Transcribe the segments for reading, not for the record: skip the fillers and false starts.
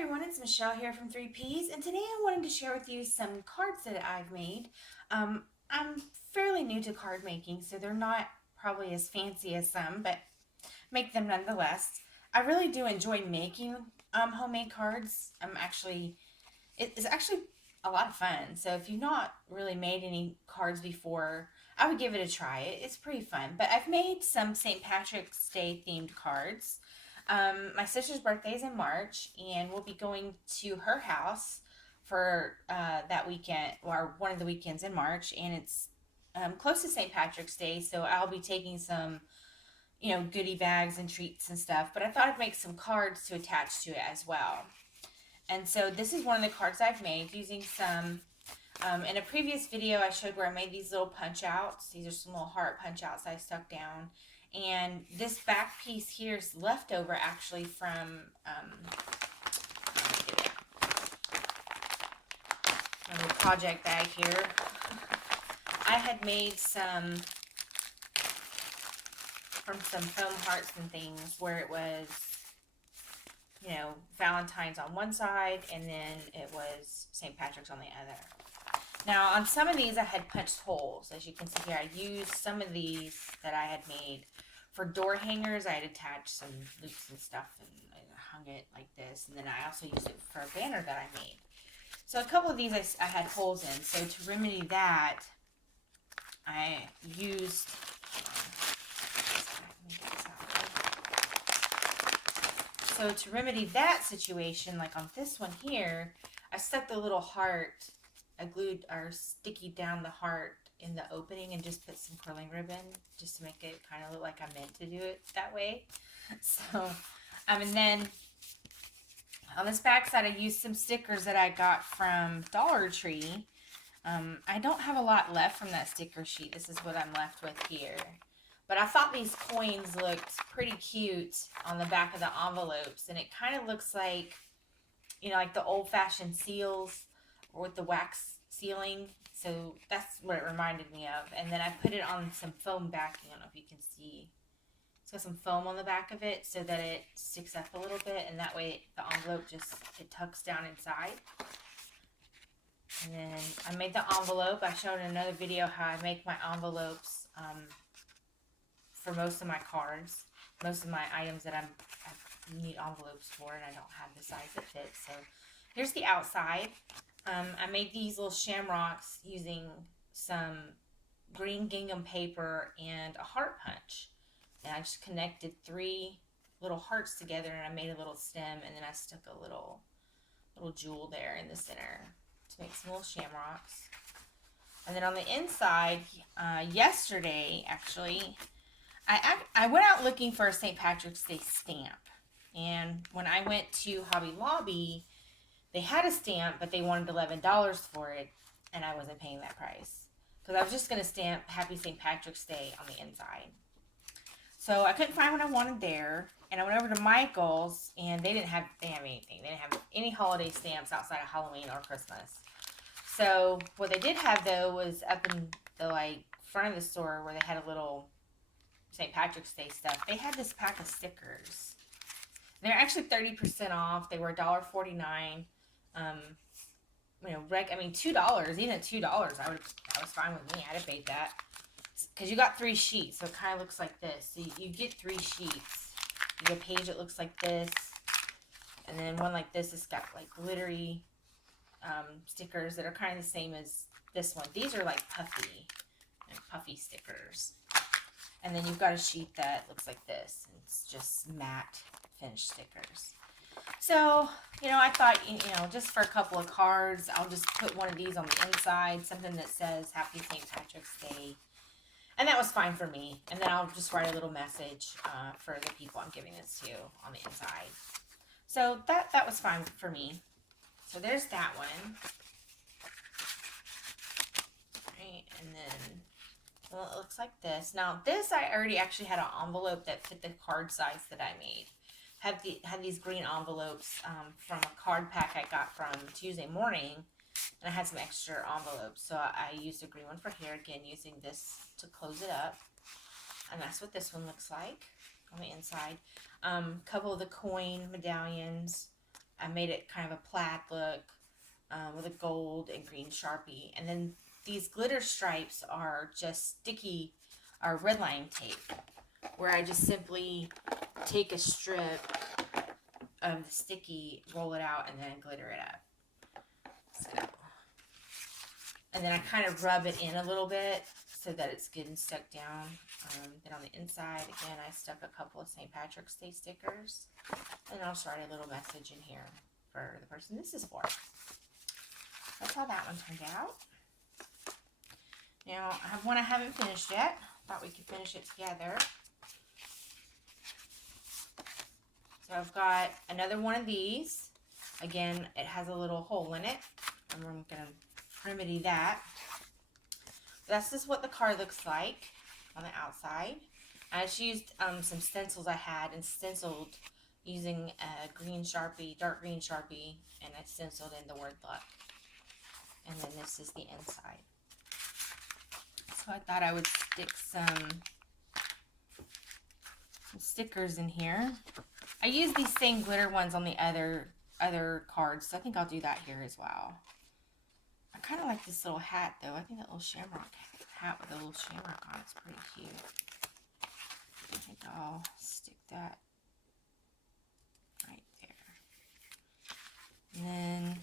everyone, it's Michelle here from 3Ps, and today I wanted to share with you some cards that I've made. I'm fairly new to card making, so they're not probably as fancy as some, but make them nonetheless. I really do enjoy making homemade cards. It's actually a lot of fun. So if you've not really made any cards before, I would give it a try. It's pretty fun. But I've made some St. Patrick's Day themed cards. My sister's birthday is in March, and we'll be going to her house for that weekend, or one of the weekends in March, and it's close to St. Patrick's Day, so I'll be taking some, goodie bags and treats and stuff. But I thought I'd make some cards to attach to it as well. And so this is one of the cards I've made using some, in a previous video I showed where I made these little punch outs. These are some little heart punch outs I stuck down. And this back piece here is leftover actually from the project bag here. I had made some from some foam hearts and things where it was, Valentine's on one side, and then it was St. Patrick's on the other. Now, on some of these, I had punched holes. As you can see here, I used some of these that I had made for door hangers. I had attached some loops and stuff, and I hung it like this. And then I also used it for a banner that I made. So a couple of these I had holes in. So to remedy that, I used... So to remedy that situation, like on this one here, I stuck the little heart, I glued or sticky down the heart in the opening and just put some curling ribbon just to make it kind of look like I meant to do it that way. So, and then on this back side, I used some stickers that I got from Dollar Tree. I don't have a lot left from that sticker sheet. This is what I'm left with here. But I thought these coins looked pretty cute on the back of the envelopes. And it kind of looks like, like the old-fashioned seals with the wax sealing. So that's what it reminded me of. And then I put it on some foam backing. I don't know if you can see. It's got some foam on the back of it so that it sticks up a little bit. And that way the envelope it tucks down inside. And then I made the envelope. I showed in another video how I make my envelopes for most of my cards, most of my items that I need envelopes for, and I don't have the size that fits. So here's the outside. I made these little shamrocks using some green gingham paper and a heart punch. And I just connected 3 little hearts together, and I made a little stem, and then I stuck a little jewel there in the center to make some little shamrocks. And then on the inside, yesterday actually, I went out looking for a St. Patrick's Day stamp, and when I went to Hobby Lobby, they had a stamp, but they wanted $11 for it, and I wasn't paying that price, because I was just going to stamp Happy St. Patrick's Day on the inside. So I couldn't find what I wanted there, and I went over to Michael's, and they didn't have anything. They didn't have any holiday stamps outside of Halloween or Christmas. So what they did have, though, was up in the front of the store where they had a little St. Patrick's Day stuff. They had this pack of stickers. They're actually 30% off. They were $1.49. $2. Even at $2, that was fine with me. I'd have paid that, because you got 3 sheets, so it kind of looks like this. So you get 3 sheets. You get a page that looks like this, and then one like this. It's got like glittery stickers that are kind of the same as this one. These are like puffy stickers. And then you've got a sheet that looks like this. It's just matte finished stickers. So, I thought, just for a couple of cards, I'll just put one of these on the inside, something that says Happy St. Patrick's Day. And that was fine for me. And then I'll just write a little message for the people I'm giving this to on the inside. So that was fine for me. So there's that one. Right, and then... well, it looks like this. Now, this I already actually had an envelope that fit the card size that I made. Had these green envelopes from a card pack I got from Tuesday morning, and I had some extra envelopes. So I used a green one for here, again, using this to close it up. And that's what this one looks like on the inside. Couple of the coin medallions, I made it kind of a plaid look with a gold and green Sharpie. And then these glitter stripes are just sticky or red line tape, where I just simply take a strip of the sticky, roll it out, and then glitter it up. So, and then I kind of rub it in a little bit so that it's getting stuck down. Then on the inside, again, I stuck a couple of St. Patrick's Day stickers. And I'll just write a little message in here for the person this is for. That's how that one turned out. Now, I have one I haven't finished yet. Thought we could finish it together. So I've got another one of these. Again, it has a little hole in it. And I'm going to remedy that. That's just what the card looks like on the outside. I just used some stencils I had and stenciled using a green Sharpie, dark green Sharpie, and I stenciled in the word luck. And then this is the inside. So I thought I would stick some stickers in here. I use these same glitter ones on the other cards, so I think I'll do that here as well. I kind of like this little hat, though. I think that little shamrock hat with a little shamrock on it's pretty cute. I think I'll stick that right there. And then,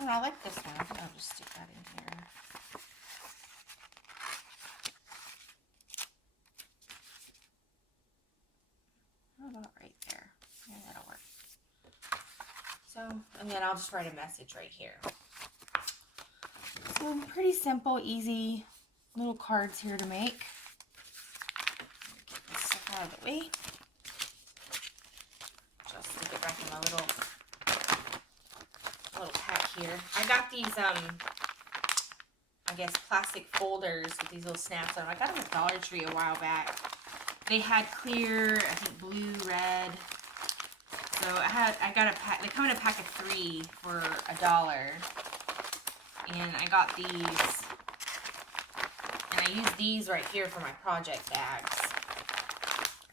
oh, I like this one. I think I'll just stick that in here. How about right there? Yeah, that'll work. So, and then I'll just write a message right here. So, pretty simple, easy little cards here to make. Get this stuff out of the way. Just stick it back in my little pack here. I got these, I guess, plastic folders with these little snaps on them. I got them at Dollar Tree a while back. They had clear, I think blue, red. So I got a pack. They come in a pack of 3 for $1. And I got these. And I use these right here for my project bags.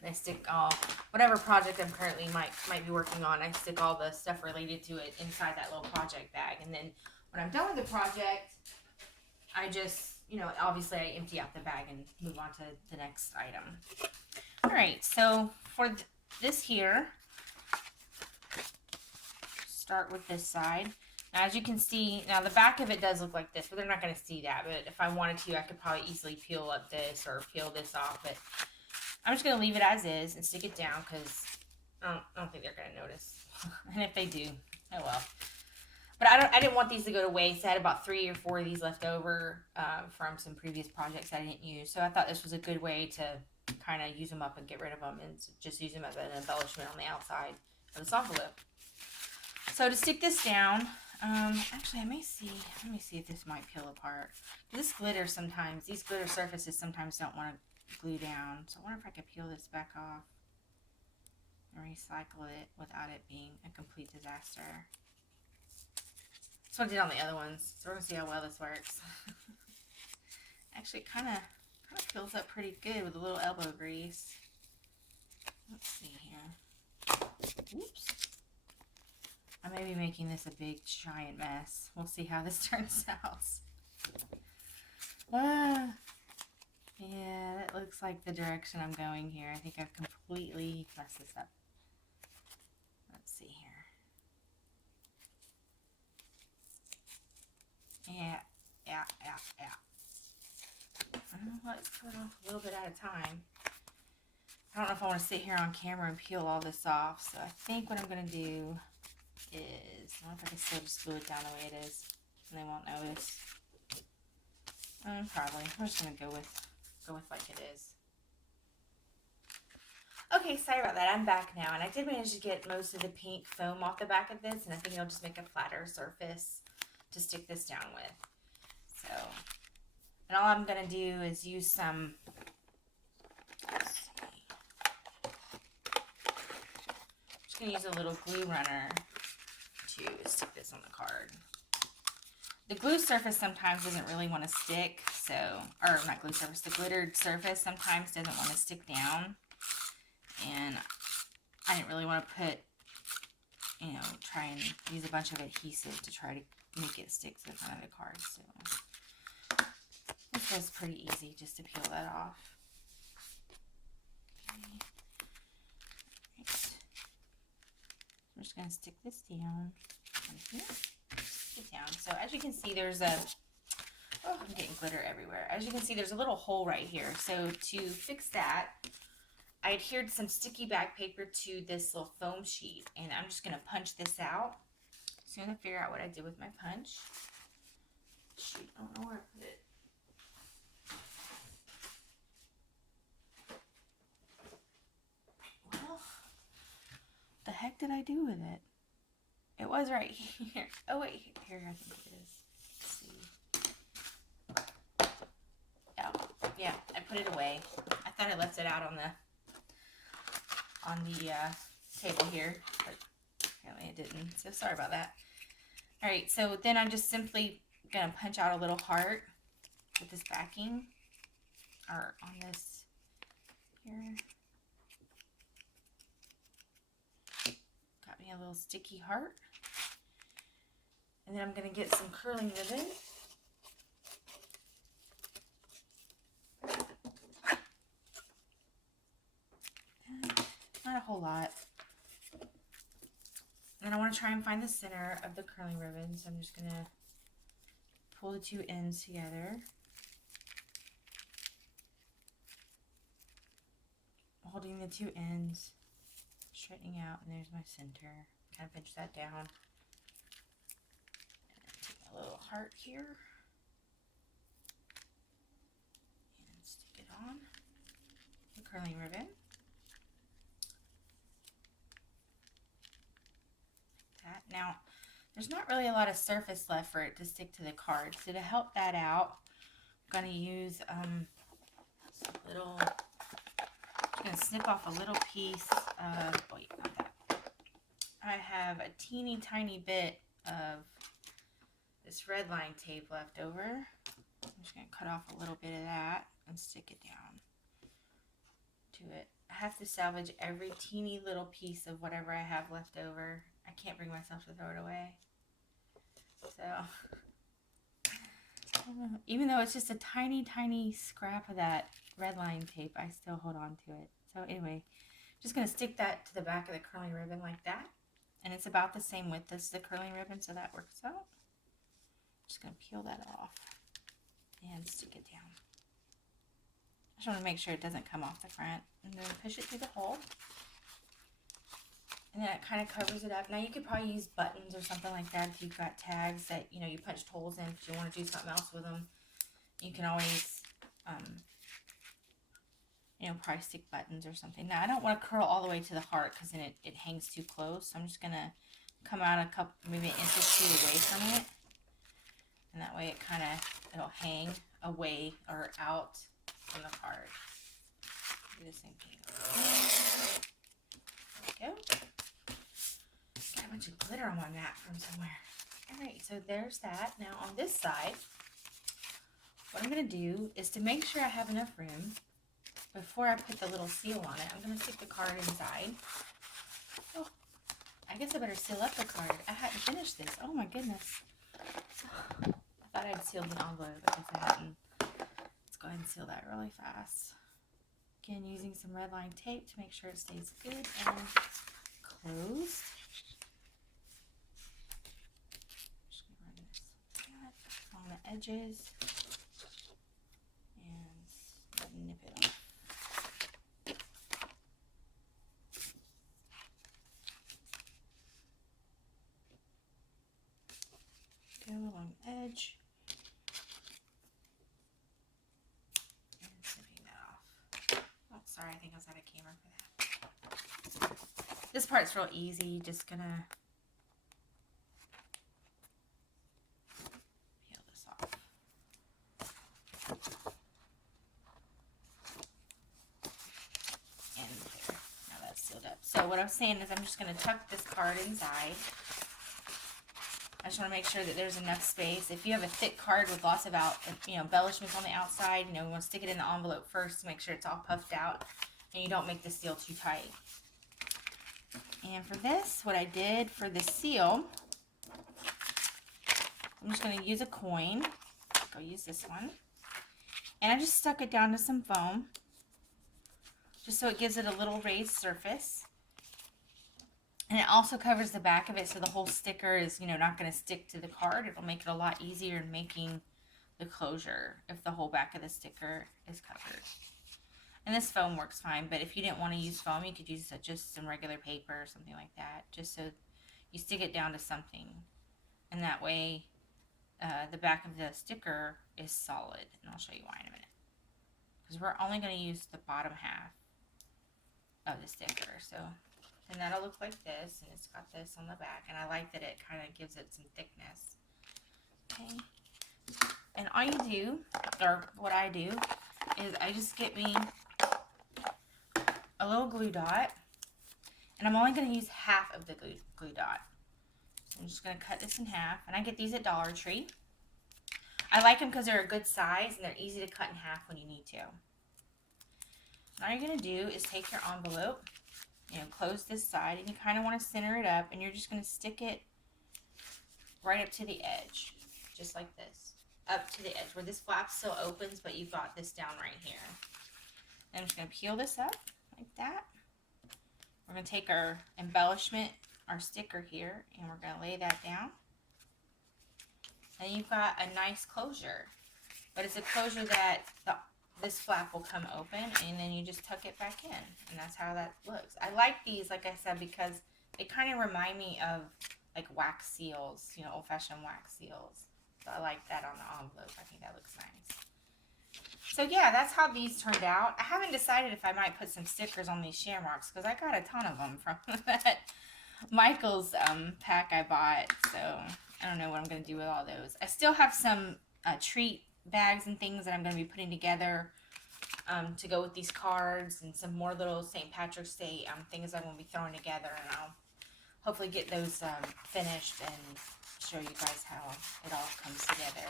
And I stick all, whatever project I'm currently might be working on, I stick all the stuff related to it inside that little project bag. And then when I'm done with the project, I just, obviously I empty out the bag and move on to the next item. All right, so for this here, start with this side. Now, as you can see, now the back of it does look like this, but they're not going to see that. But if I wanted to, I could probably easily peel up this or peel this off. But I'm just going to leave it as is and stick it down because I don't think they're going to notice. And if they do, oh well. But I didn't want these to go to waste. I had about 3 or 4 of these left over from some previous projects I didn't use. So I thought this was a good way to kind of use them up and get rid of them and just use them as an embellishment on the outside of this envelope. So to stick this down, actually let me see if this might peel apart. This glitter sometimes, these glitter surfaces sometimes don't want to glue down. So I wonder if I could peel this back off and recycle it without it being a complete disaster. That's what I did on the other ones. So we're going to see how well this works. Actually, it kind of peels up pretty good with a little elbow grease. Let's see here. Oops. I may be making this a big, giant mess. We'll see how this turns out. Yeah, that looks like the direction I'm going here. I think I've completely messed this up. Let's see here. Yeah. Let's cut off a little bit at a time. I don't know if I want to sit here on camera and peel all this off. So I think what I'm going to do is, I don't know if I can still just glue it down the way it is and they won't notice. Probably. We're just going to go with like it is. Okay, sorry about that. I'm back now, and I did manage to get most of the pink foam off the back of this, and I think it'll just make a flatter surface to stick this down with. So, and all I'm going to do is use some, let's see, I'm just going to use a little glue runner to stick this on the card. The glue surface sometimes doesn't really want to stick, so, or not glue surface, the glittered surface sometimes doesn't want to stick down. And I didn't really want to put you know, try and use a bunch of adhesive to try to make it stick to the front of the card. So this was pretty easy just to peel that off. Okay. Right. I'm just going to stick this down here. Stick it down. So as you can see, there's a, oh, I'm getting glitter everywhere. As you can see, there's a little hole right here. So to fix that, I adhered some sticky back paper to this little foam sheet, and I'm just going to punch this out. As soon as I figure out what I did with my punch. Shoot, I don't know where I put it. Well, the heck did I do with it? It was right here. Oh wait, here I think it is. Let's see. Oh, yeah, I put it away. I thought I left it out on the table here, but apparently it didn't. So sorry about that. All right, so then I'm just simply gonna punch out a little heart with this backing, or on this here. Got me a little sticky heart. And then I'm going to get some curling ribbon. Not a whole lot. And I want to try and find the center of the curling ribbon. So I'm just going to pull the two ends together. Holding the two ends, straightening out, and there's my center. Kind of pinch that down. A little heart here and stick it on the curling ribbon. Like that. Now, there's not really a lot of surface left for it to stick to the card, so to help that out, I'm going to use I'm going to snip off a little piece of, wait, not that. I have a teeny tiny bit of this red line tape left over. I'm just going to cut off a little bit of that and stick it down to it. I have to salvage every teeny little piece of whatever I have left over. I can't bring myself to throw it away. So, even though it's just a tiny, tiny scrap of that red line tape, I still hold on to it. So anyway, just going to stick that to the back of the curling ribbon like that. And it's about the same width as the curling ribbon, so that works out. Just going to peel that off and stick it down. I just want to make sure it doesn't come off the front. And then push it through the hole. And then it kind of covers it up. Now you could probably use buttons or something like that if you've got tags that, you know, you punched holes in if you want to do something else with them. You can always, you know, probably stick buttons or something. Now I don't want to curl all the way to the heart because then it hangs too close. So I'm just going to come out a couple, maybe an inch or two away from it. And that way it'll hang away or out from the card. Do the same thing. There we go. Got a bunch of glitter on my mat from somewhere. Alright, so there's that. Now on this side, what I'm going to do is to make sure I have enough room, before I put the little seal on it, I'm going to stick the card inside. Oh, I guess I better seal up the card. I hadn't finished this. Oh my goodness. I thought I'd sealed the envelope, but I guess I hadn't. Let's go ahead and seal that really fast. Again, using some red line tape to make sure it stays good and closed. Just going to run this along the edges and nip it off. Go along the edge. And snipping that off. Oh, sorry, I think I was out of camera for that. This part's real easy. Just gonna peel this off. And there. Now that's sealed up. So what I was saying is I'm just gonna tuck this card inside. I just want to make sure that there's enough space. If you have a thick card with lots of embellishments on the outside, you want to stick it in the envelope first to make sure it's all puffed out and you don't make the seal too tight. And for this, what I did for the seal, I'm just going to use a coin. I'll use this one. And I just stuck it down to some foam, just so it gives it a little raised surface. And it also covers the back of it, so the whole sticker is, not going to stick to the card. It'll make it a lot easier in making the closure if the whole back of the sticker is covered. And this foam works fine, but if you didn't want to use foam, you could use just some regular paper or something like that, just so you stick it down to something. And that way, the back of the sticker is solid. And I'll show you why in a minute. Because we're only going to use the bottom half of the sticker. So, and that'll look like this, and it's got this on the back, and I like that it kind of gives it some thickness. Okay, and all you do, or what I do, is I just get me a little glue dot, and I'm only going to use half of the glue dot. So I'm just going to cut this in half, and I get these at Dollar Tree. I like them because they're a good size, and they're easy to cut in half when you need to. And all you're going to do is take your envelope, close this side, and you kind of want to center it up, and you're just going to stick it right up to the edge, just like this, up to the edge where this flap still opens, but you've got this down right here. And I'm just going to peel this up like that. We're going to take our embellishment, our sticker here, and we're going to lay that down. And you've got a nice closure, but it's a closure that this flap will come open, and then you just tuck it back in, and that's how that looks. I like these, like I said, because they kind of remind me of like wax seals, old-fashioned wax seals. So I like that on the envelope. I think that looks nice. So yeah, that's how these turned out. I haven't decided if I might put some stickers on these shamrocks, because I got a ton of them from that Michael's pack I bought. So I don't know what I'm going to do with all those. I still have some treat bags and things that I'm going to be putting together to go with these cards, and some more little St. Patrick's Day things I'm going to be throwing together, and I'll hopefully get those finished and show you guys how it all comes together.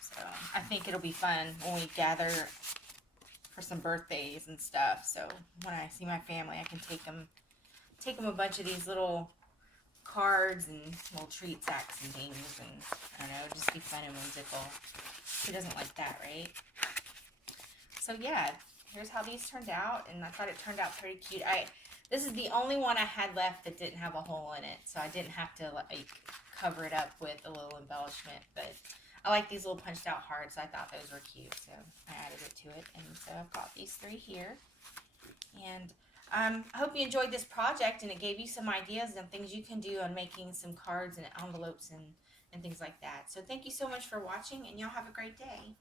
So I think it'll be fun when we gather for some birthdays and stuff. So when I see my family, I can take them a bunch of these little cards and little treat sacks and things, and I don't know, it'll just be fun and whimsical. Who doesn't like that, right? So yeah, here's how these turned out, and I thought it turned out pretty cute. This is the only one I had left that didn't have a hole in it, so I didn't have to like cover it up with a little embellishment, but I like these little punched out hearts. I thought those were cute, so I added it to it, and so I've got these three here. And I hope you enjoyed this project, and it gave you some ideas and things you can do on making some cards and envelopes and things like that. So thank you so much for watching, and y'all have a great day.